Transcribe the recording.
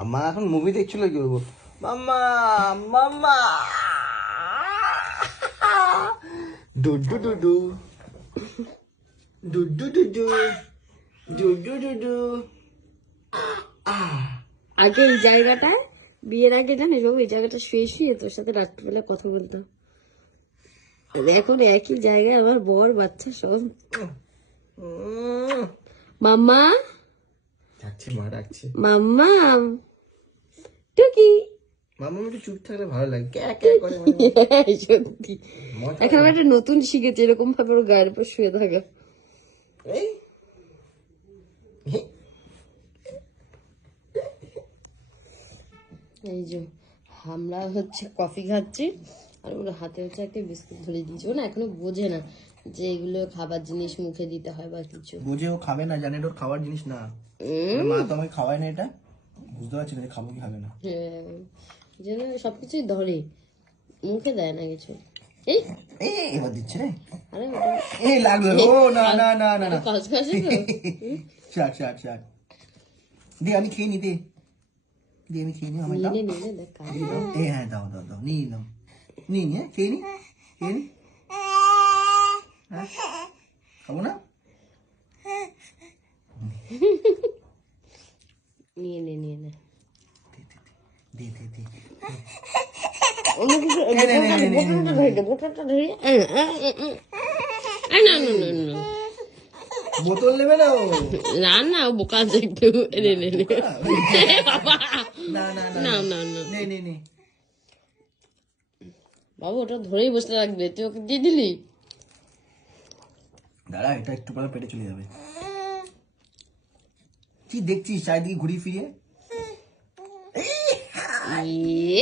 আমার এখন মুভি দেখছিল, কি বলবো, মাম্মা মাম্মা ডুডু ডুডু ডুডু ডুডু ডুডু ডুডু। আগে এই জায়গাটা বিয়ের আগে জানিস বাবু, এই জায়গাটা শুয়ে শুয়ে তোর সাথে রাত্রিবেলা কথা বলতাম। এখন একই জায়গায় আমার বর বাচ্চা সব। মাম্মা ডাকছে, মা ডাকছে, মাম্মা টুকি। মাম্মা একটু চুপ থাকলে ভালো লাগে, ক্যা ক্যা করে মানে। সত্যি এখন আমার একটা নতুন শিখেছে এরকম ভাবে ওর গায়ের উপর শুয়ে থাকা। এই এই যে আমরা হচ্ছে কফি খাচ্ছি আর ওর হাতে হচ্ছে একটা বিস্কুট ধরে দিয়েছি। ও না এখনো বোঝে না যে এগুলো খাবার জিনিস মুখে দিতে হয় বা কিছু। বুঝে ও খাবে না, জানে এটা ওর খাওয়ার জিনিস না। মা তো আমাকে খাওয়ায় না, এটা বুঝতে পারছি না যে খাবো কি খাবে না। যেন সবকিছুই ধরে, মুখে দেয় না কিছু। এই এই এবার দিচ্ছে রে, আরে ওটা এই লাগবে। ও না না না না না, খসখসে তো। শাক শাক শাক দে, আমি খেয়ে নি, দে দে, আমি খেয়ে নি, আমার দাও। নিয়ে নে দেখ দিয়ে দাও। হ্যাঁ দাও দাও দাও, নিয়ে নাও, নিয়ে নি, খেয়ে নি, খেয়ে নি। হ্যাঁ খাবো না, নিয়ে নে নিয়ে নে। দে দে দে। অন্য কিছু বোতলটা ধরে দে, বোতলটা ধরে। না না না না বোতল নেবে না ও? না না ও বোকা আছে একটু। নে নে নে বাবা, না না না না না না নে নে নে। বাবু ওটা ধরেই বসে রাখবে, তুই ওকে দিয়ে দিলি। দাঁড়া, এটা একটু পরে পেটে চলে যাবে। কি দেখছিস চারিদিকে ঘুরিয়ে ফিরিয়ে? এ